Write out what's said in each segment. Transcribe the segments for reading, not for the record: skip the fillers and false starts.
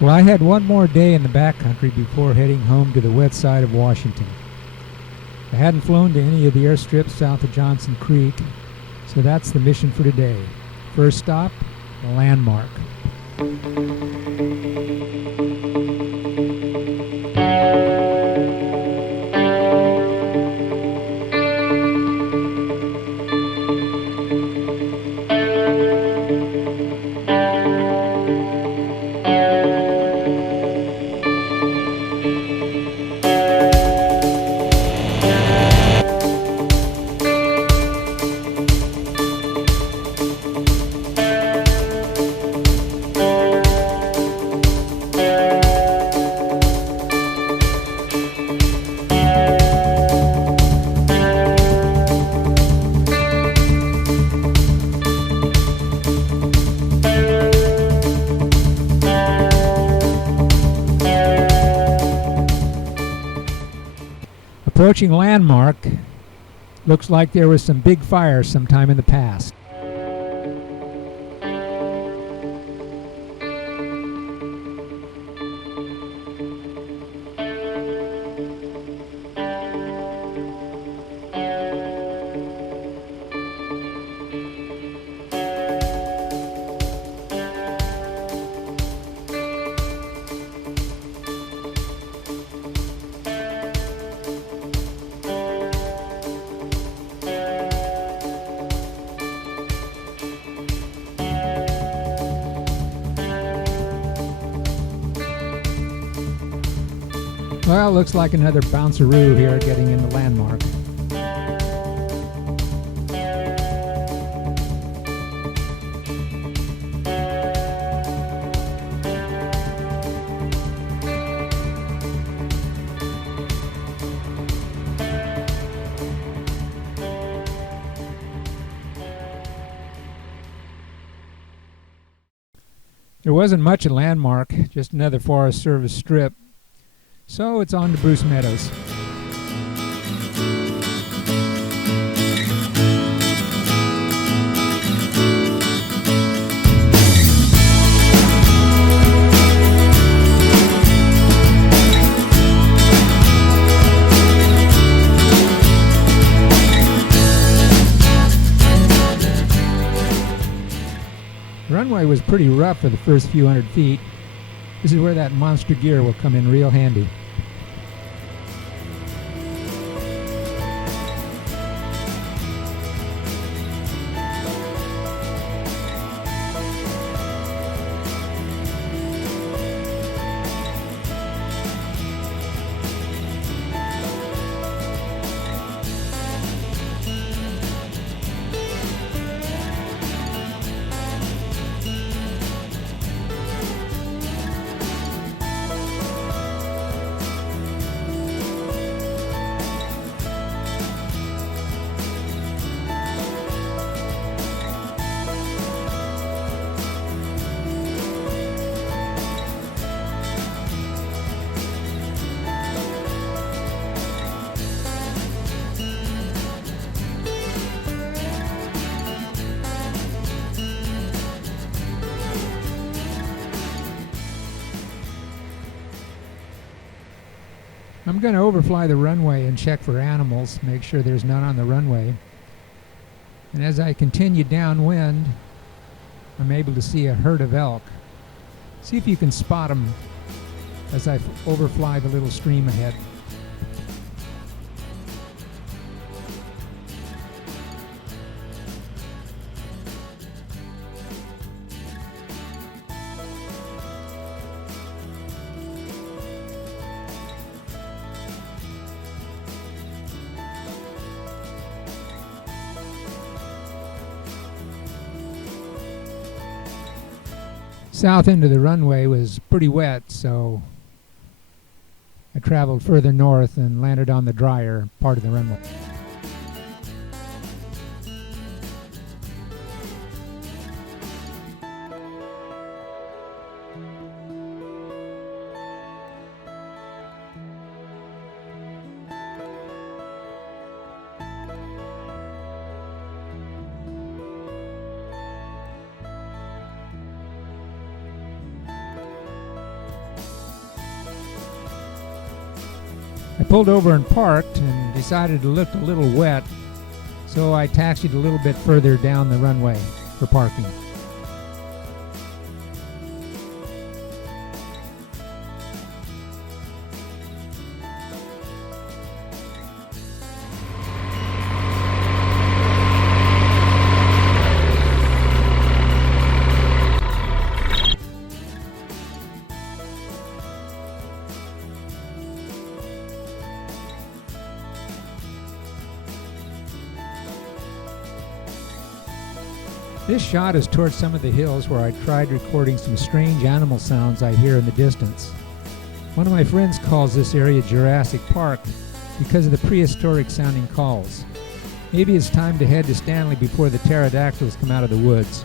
Well, I had one more day in the backcountry before heading home to the west side of Washington. I hadn't flown to any of the airstrips south of Johnson Creek, so that's the mission for today. First stop, the landmark. Approaching landmark, looks like there was some big fire sometime in the past. Well, looks like another bounceroo here getting into landmark. There wasn't much at landmark, just another Forest Service strip. So it's on to Bruce Meadows. The runway was pretty rough for the first few hundred feet. This is where that monster gear will come in real handy. I'm going to overfly the runway and check for animals, make sure there's none on the runway. And as I continue downwind, I'm able to see a herd of elk. See if you can spot them as I overfly the little stream ahead. South end of the runway was pretty wet, so I traveled further north and landed on the drier part of the runway. I pulled over and parked and decided it looked a little wet, so I taxied a little bit further down the runway for parking. This shot is towards some of the hills where I tried recording some strange animal sounds I hear in the distance. One of my friends calls this area Jurassic Park because of the prehistoric sounding calls. Maybe it's time to head to Stanley before the pterodactyls come out of the woods.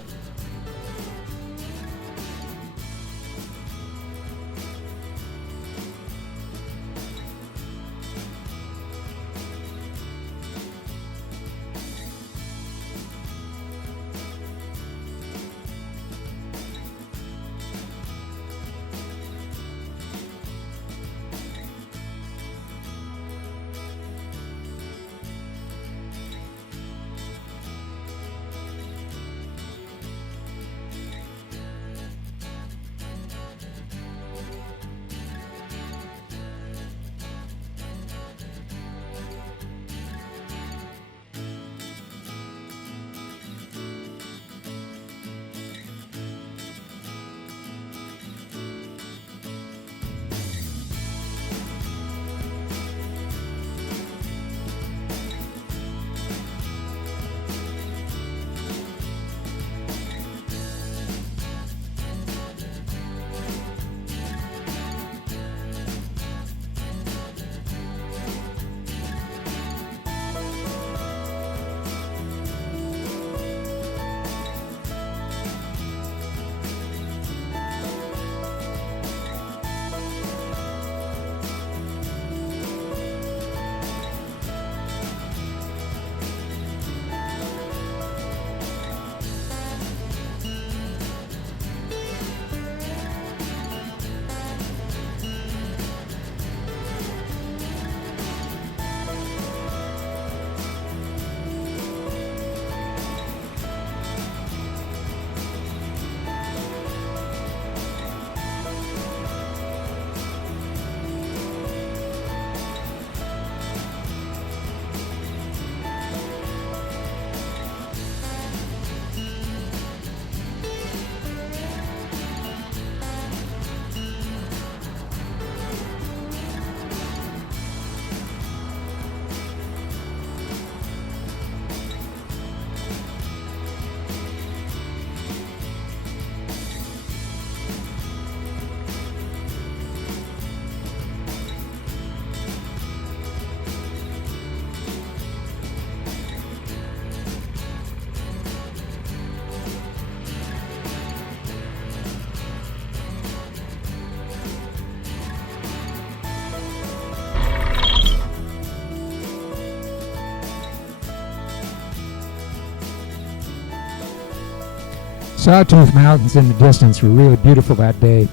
Sawtooth Mountains in the distance were really beautiful that day.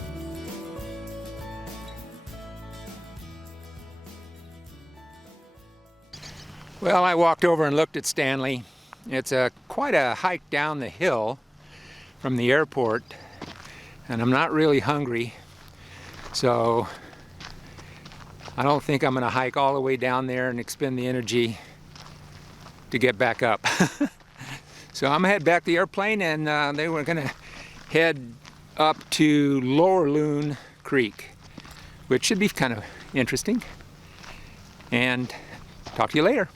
Well, I walked over and looked at Stanley. It's quite a hike down the hill from the airport, and I'm not really hungry, so I don't think I'm going to hike all the way down there and expend the energy to get back up. So I'm going to head back to the airplane, and they were going to head up to Lower Loon Creek, which should be kind of interesting. And talk to you later.